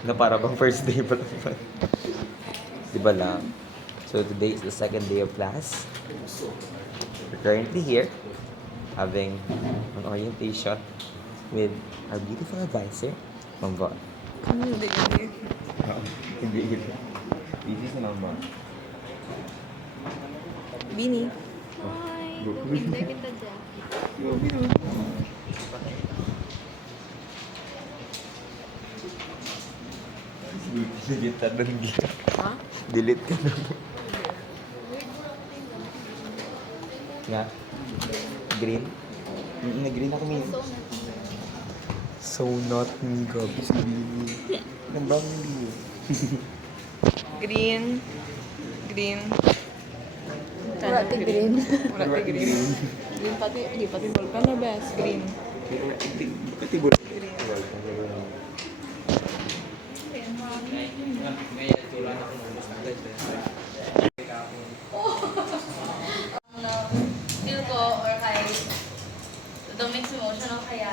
Na para bang first day pa lang. Diba lang? So today is the second day of class. We're currently here having an orientation with our beautiful advisor, Ma'am Von. Hindi. Hindi. Busy si Ma'am Von. Bini. Hi, pinter kita dyan. Delete ka nun. Ha? Delete ka nun. Nga? Green? Na-green ako min. So not me, gabi si Bini. Ang bang hindi. Green. Wala ti green. Wala ti green. Green pati, hindi pati volcano best. Green. Pati bul. Feel ko or kay the mixed emotional kaya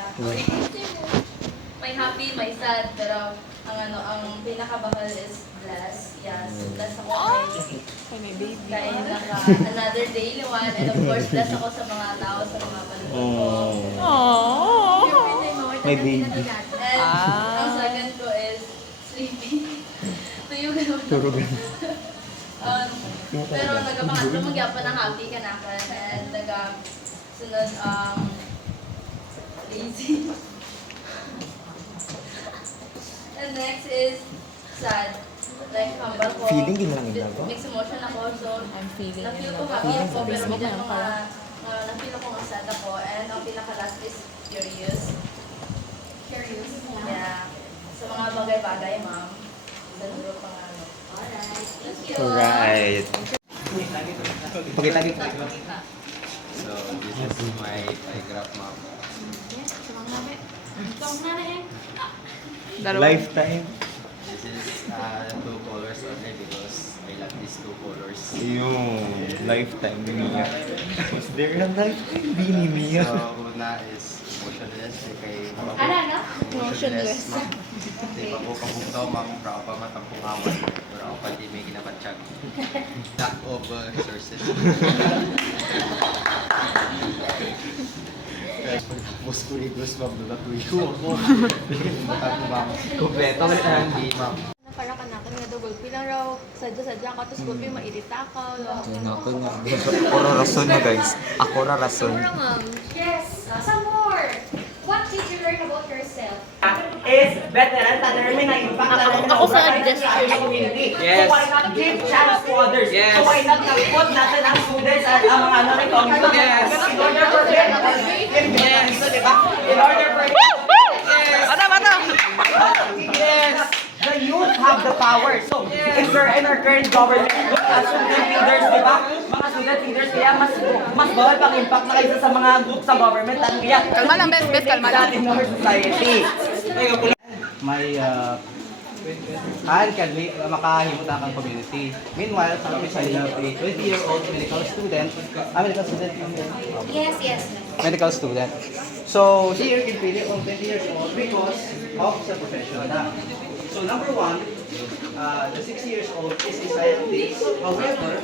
may happy, may sad, pero ang pinakabahal is blessed. Yes, blessed ako Ay, may baby. kay another daily one, and of course blessed ako sa mga tao sa mga paligid ko. Aww. My baby. And ang second ko is sleepy. Tuyog naman. Turog lang. Pero nagpapangatlo magyapa ng happy ka na ka, and sunod lazy. And next is sad. Like humble ko. Feeling din lang yun ako. Mixed emotion ako, so I'm feeling na-feel it. ko happy ako, pero Facebook bigyan na ko pala. na-feel ako ang sad ako, and ang pinaka-last is curious. Curious? Yeah. Sa mga bagay-bagay, ma'am. Sa duro pang ano. Alright. Thank you. Alright. Pakita kita. So this is my graph map. Dalawa. Lifetime. This is two colors only because I like these two colors. Yung lifetime ni Mia. Was there a lifetime? Bini Mia. So una is motionless kay Ano? motionless. Di ba po pagpunto mang prapa matapong awan or ako pa di may ginabatsyag. Lack of resources. Muskuligos ma'am, nalatuloy ko ako. Ma'am. Kompleto ka na. Hindi ma'am. Para ka na nga daw gulpi lang raw. Sadya-sadya ka, tapos gulpi mairita ka. Yan ako nga. Ako ra rason na guys. Ako ra rason. Ma'am. Yes. Some more. What did you learn about yourself? Is veteran na determine na impact na Ako sa gesture. community. Yes. So why not give chance to others? Yes. So why not put natin ang students at ang mga ano rin Yes. in order for them Yes. diba? In order for Yes. the youth have the power. So if we're in our current government, look at student leaders, diba? Mga student leaders kaya mas bawal pang impact na kaysa sa mga group sa government. Ang kaya Kalma lang, best, kalma lang. in our society. May can makahimot ang community. Meanwhile, sa kapit sa inyo, a 20-year-old medical student, Yes. medical student. So, she here can pili kung 20 years old because of sa profession na. So, number one, the 60 years old is a scientist. However,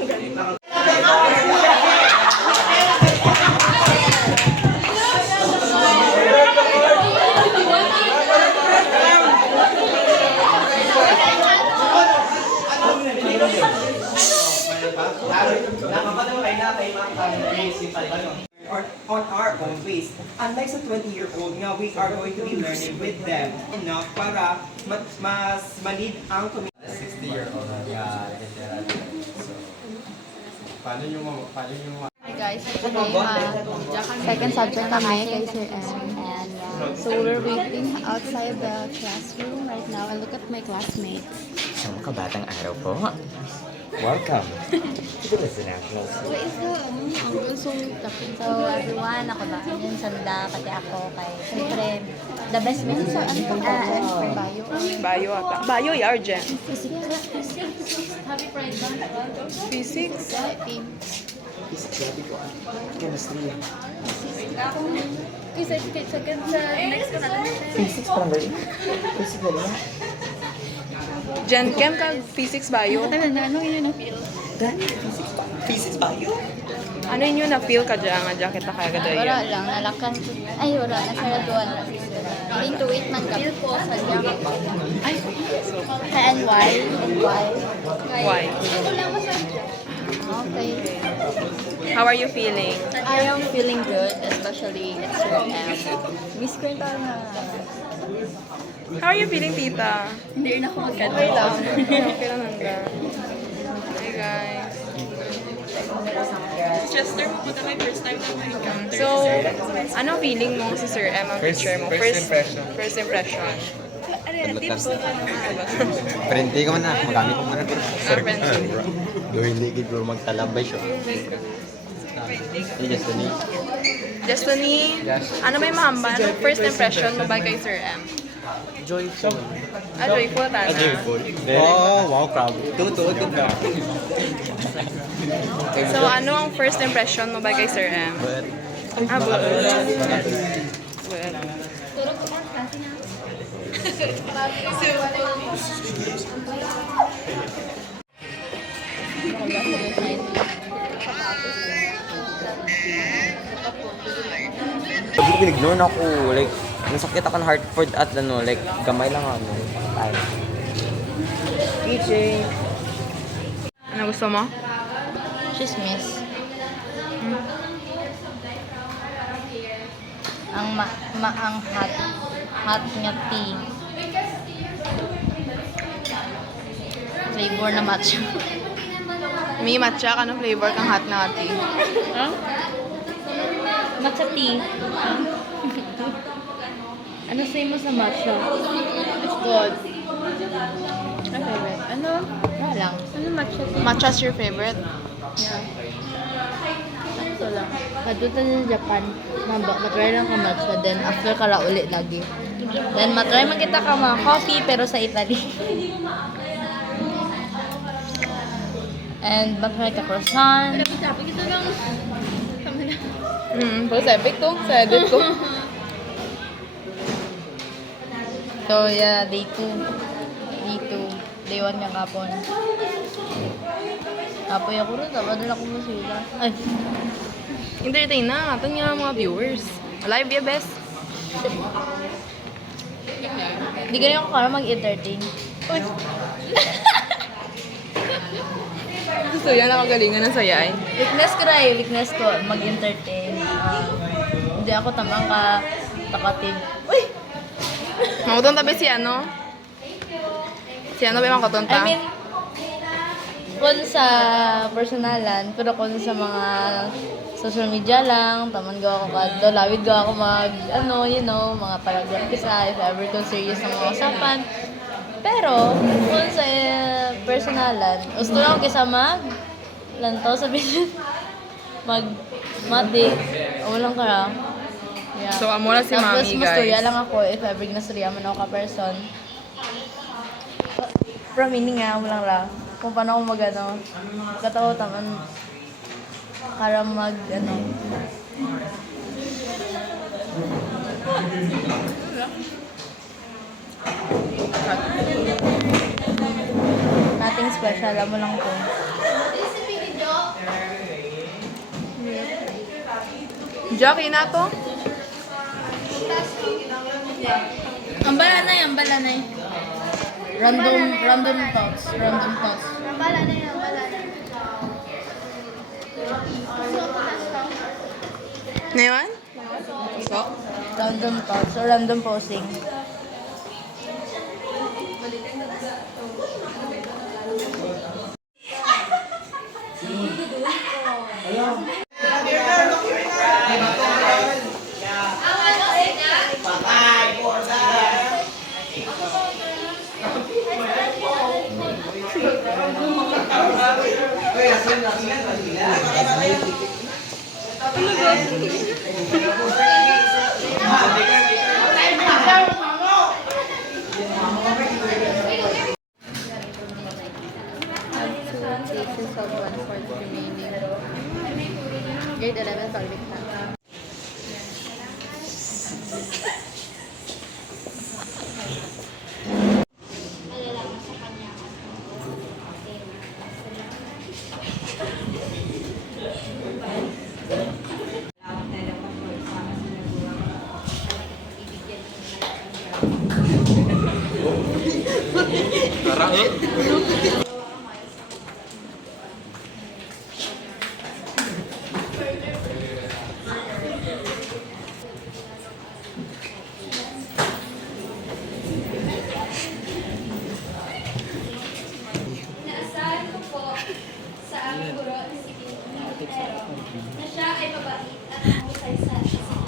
On our own ways. Unlike sa 20-year-old nga, we are going to be learning with them enough para mas malid ang community. 60-year-old veteran. So, paano yung Hi guys, second subject kami kay Sir M. And so we're waiting outside the classroom right now. And look at my classmates. Ang kabatang araw po. Welcome to the National School. So everyone, ako ba? Yun, Sanda, pati ako kay siyempre, the best friend sa ano to? Bio. Bio ata. Bio, Arjen. Happy Pride Month. Physics. Sabi ko, chemistry. Second sa next ko na lang. Physics parang gano'n. Physics na lang. Gen Chem ka, physics bio. Ano yun na feel? Physics ba yun? Ano yun na feel ka dyan nga jacket na kaya gada Wala yan? lang, nalakan. Ay, wala. Nasaraduan na si sir. Willing to wait man ka. Feel po sa jacket. Ay, and why? And why? Why? Okay. How are you feeling? I am feeling good, especially at Sir M. Miss ko na. How are you feeling, tita? Hindi rin ako magkanta. Okay lang. Okay lang hangga. Hi guys. Chester mo po na may first time na ma-encounter. So, ano feeling mo si Sir M ang picture mo? First impression. Pero hindi ko man na, magamit ko man na. Ah, friendship. Gawin ligid ko magtalabay siya. Destiny. Destiny, ano may mahamba? Ano first impression mo ba kay Sir M? Joyful. Ah, joyful tana. Oh, wow, crowd. Tutuot din ka. So, ano ang first impression mo ba kay Sir M? But, Ah, good. sabi ko pinignoon ako. Like, nasakit ako ng Hartford at ano, like, gamay lang ako. Ay. Teaching. Ano gusto mo? Chismis. Ang ang hot nga tea. Flavor na matcha. May matcha, anong flavor kang hot na tea? Matcha tea. Ano say mo sa matcha? It's good. Ano? Wala lang. Ano matcha tea? Matcha's your favorite? Ito lang. Paduta sa Japan. Matry lang ka matcha. Then after ka la ulit lagi. Then matry man kita ka mga coffee pero sa Italy. And matry ka croissant. Pero sa epic to. Sa edit ko. So yeah, day 2. Day 1 nga kapon. Kapoy ako rin. Tapos ako mo sila. Ay. Entertain na. Ito nga mga viewers. Live ya, best. Hindi ganyan ako para mag-entertain. Gusto yan, nakagalingan ng sayay. Weakness ko, mag-entertain. Hindi ako tamang takative. Uy! Makutong tabi si ano? Si ano ba yung makutong I mean, kung sa personalan, pero kung sa mga social media lang, taman gawa ko kadto, lawid gawa ko mga paragraph isa, if ever kung serious ang mga usapan. Pero, kung sa personalan, gusto lang kaysa lantaw sa business, mag-matik, walang kara. Yeah. So, amo na si Tapos, Mami, masturya guys. lang ako if ever nasturya man ako ka-person. Pero meaning nga, walang lang. Kung paano ako katawa taman, para nothing special, alam mo lang po. Jackie na to? Ang balanay. Random thoughts. Na yun? So? Random thoughts or random posing. Cases of 1/4 remaining. Grade 11 solving na. Inaasahan ko po sa aming guro na si Quintero na siya ay mabait at mahusay sa isipan.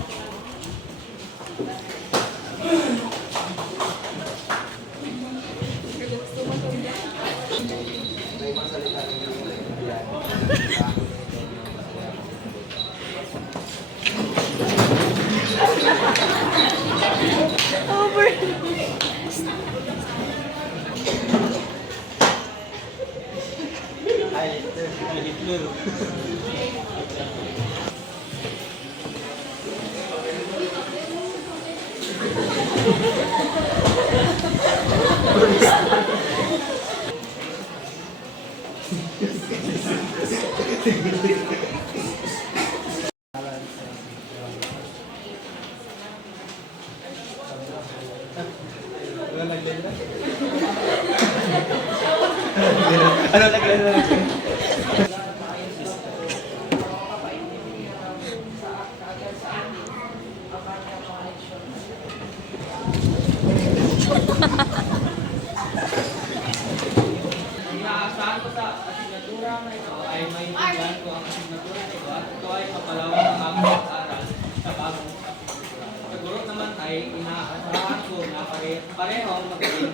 Ano lagyan na? Inaasahan ko sa asignatura na ito ay may tugyan ko ang asignatura na ito at ito ay papalawak ang aking pag-aaral sa bagong asignatura. Sa guro naman ay inaasahan ko na parehong magaling.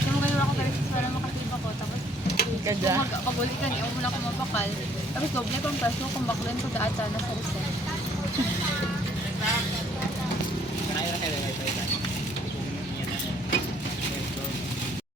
Kaya mo kayo ako pero para makasiba ko. Tapos, Kada. pabuli ka niya, wala ko mapakal. Tapos, doble pang peso kung baklan ko daan sana sa reset.